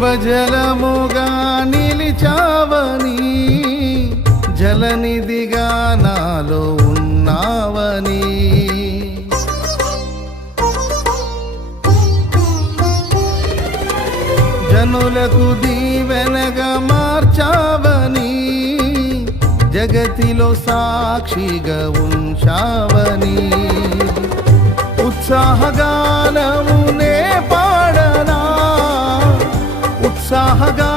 జీవజలముగా నిలిచావని, జలనిధిగా నాలో ఉన్నావని, జనులకు దీవెనగా మార్చావని, జగతిలో సాక్షిగా ఉంచావని, ఉత్సాహగానమునే పాడనా, ఉత్సాహగా